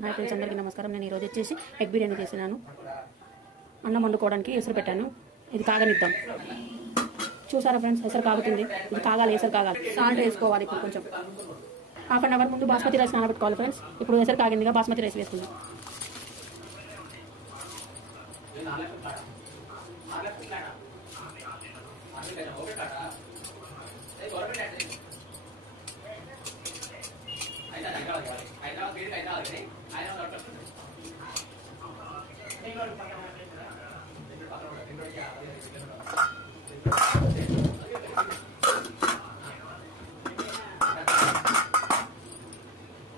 Hi friends, అందరికీ నమస్కారం. నేను ఈరోజు వచ్చేసి ఎగ్ బిర్యానీ చేసినాను. అన్నం వండుకోవడానికి ఎసరు పెట్టాను. ఇది కాగనిద్దాం. చూసారా ఫ్రెండ్స్, ఎసరు కాగుతుంది. ఇది కాగాలి, ఎసరు కాగాలి. సాల్ట్ వేసుకోవాలి. ఇప్పుడు కొంచెం హాఫ్ అన్ అవర్ ముందు బాస్మతి రైస్ నానబెట్టుకోవాలి ఫ్రెండ్స్. ఇప్పుడు ఎసరు కాగిందిగా బాస్మతి రైస్ వేసుకుందాం.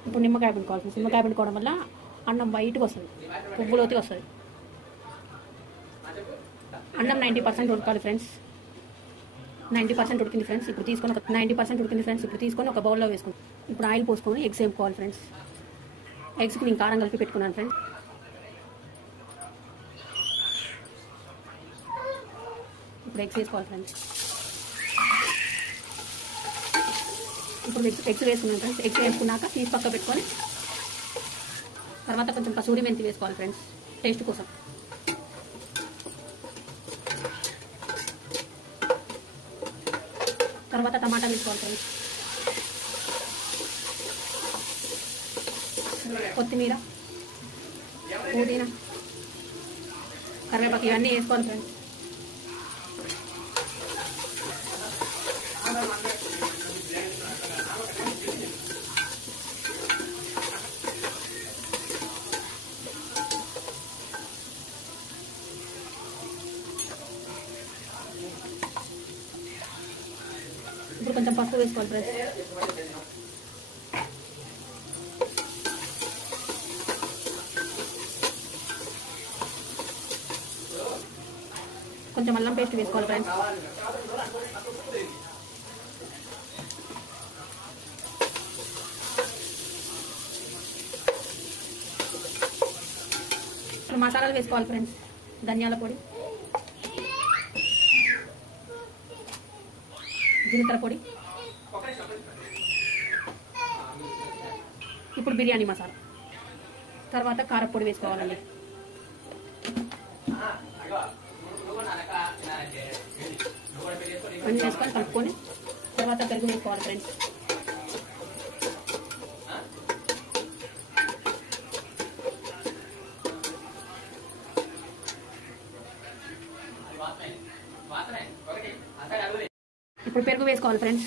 ఇప్పుడు నిమ్మకాయ పిండుకోవాలి ఫ్రెండ్స్. నిమ్మకాయ పిండుకోవడం వల్ల అన్నం వైట్గా వస్తుంది, పువ్వులోతి వస్తుంది. అన్నం 90% ఉడకాలి ఫ్రెండ్స్. 90% ఉడికింది ఫ్రెండ్స్. ఇప్పుడు తీసుకొని 90% ఉడికింది ఫ్రెండ్స్. ఇప్పుడు తీసుకొని ఒక బౌల్లో వేసుకుంటాం. ఇప్పుడు ఆయిల్ పోసుకొని ఎగ్స్ వేపుకోవాలి ఫ్రెండ్స్. ఎగ్స్కి నేను కారం కలిపి పెట్టుకున్నాను ఫ్రెండ్స్. ఇప్పుడు ఎగ్స్ వేసుకోవాలి ఫ్రెండ్స్. ఇప్పుడు ఎగ్స్ వేసుకున్నాను ఫ్రెండ్స్. ఎగ్స్ వేసుకున్నాక తీసి పక్క పెట్టుకొని తర్వాత కొంచెం కసూరి మెంతి వేసుకోవాలి ఫ్రెండ్స్, టేస్ట్ కోసం. తర్వాత టమాటా వేసుకోవాలి ఫ్రెండ్స్. కొత్తిమీర, పుదీనా, కరివేపాకు ఇవన్నీ వేసుకోవాలి ఫ్రెండ్స్. ఇప్పుడు కొంచెం పసుపు వేసుకోవాలి ఫ్రెండ్స్. కొంచెం అల్లం పేస్ట్ వేసుకోవాలి ఫ్రెండ్స్. ఇప్పుడు మసాలాలు వేసుకోవాలి ఫ్రెండ్స్. ధనియాల పొడి, జీలకర్ర పొడి, ఇప్పుడు బిర్యానీ మసాలా, తర్వాత కారపొడి వేసుకోవాలండి. అన్నీ వేసుకొని కలుపుకొని తర్వాత పెరుగు వేసుకోవాలి ఫ్రెండ్స్. ఇప్పుడు పెరుగు వేసుకోవాలి ఫ్రెండ్స్.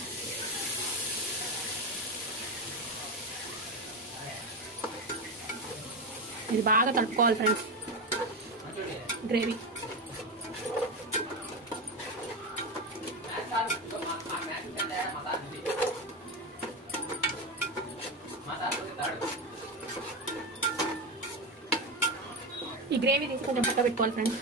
ఇది బాగా కలుపుకోవాలి ఫ్రెండ్స్. గ్రేవీ ఈ గ్రేవీ తీసి కొంచెం పక్క పెట్టుకోవాలి ఫ్రెండ్స్.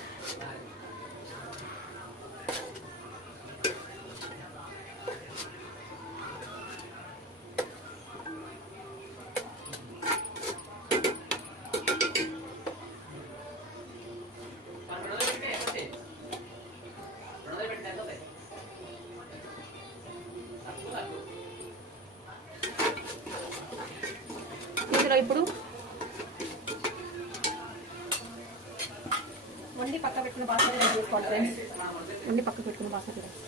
ఇందులో ఇప్పుడు వండి పక్క పెట్టుకున్న బాస్మతి రైస్ వేసుకోవాలి ఫ్రెండ్స్. వండి పక్క పెట్టుకున్న బాస్మతి రైస్.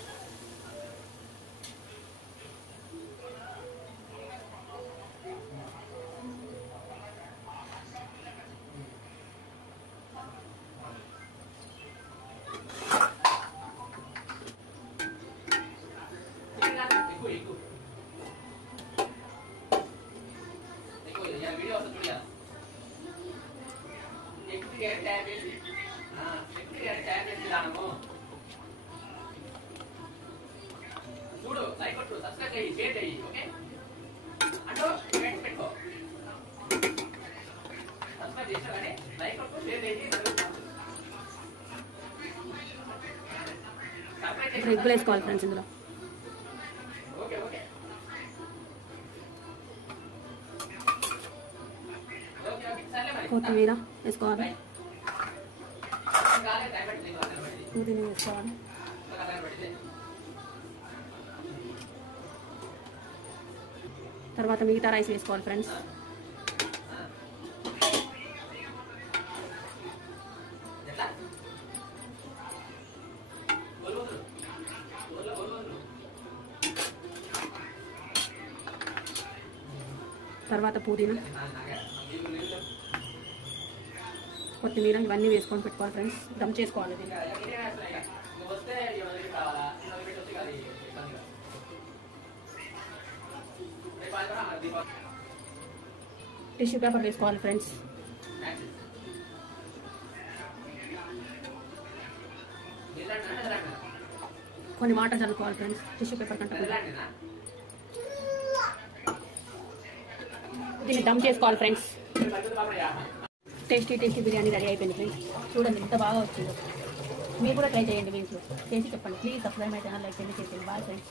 చూడు లైక్ కొట్టు, సబ్స్క్రైబ్ చేయి, షేర్ చేయి. ఓకే అంటూ పెట్టుకో. సబ్స్క్రైబ్ చేసినా కానీ లైక్ కొట్టు, షేర్ చేయి. ఇప్పుడు ఎగ్గులు వేసుకోవాలి ఫ్రెండ్స్. ఇందులో ఓకే ఓకే కొత్తిమీర వేసుకోవాలి, పుదీనా వేసుకోవాలి, తర్వాత మిగతా రైస్ వేసుకోవాలి ఫ్రెండ్స్. తర్వాత పుదీనా, కొత్తిమీర ఇవన్నీ వేసుకొని పెట్టుకోవాలి ఫ్రెండ్స్. దమ్ చేసుకోవాలి దీన్ని. టిష్యూ పేపర్ వేసుకోవాలి ఫ్రెండ్స్. కొన్ని వాటర్ చల్లుకోవాలి ఫ్రెండ్స్ టిష్యూ పేపర్ కంటే. దీన్ని దమ్ చేసుకోవాలి ఫ్రెండ్స్. టేస్టీ బిర్యానీ రెడీ అయిపోయింది ఫ్రెండ్స్. చూడండి ఎంత బాగా వచ్చిందో. మీరు కూడా ట్రై చేయండి మీ ఇంట్లో. చేసి చెప్పండి. Please subscribe my channel, like చేయండి. Bye friends.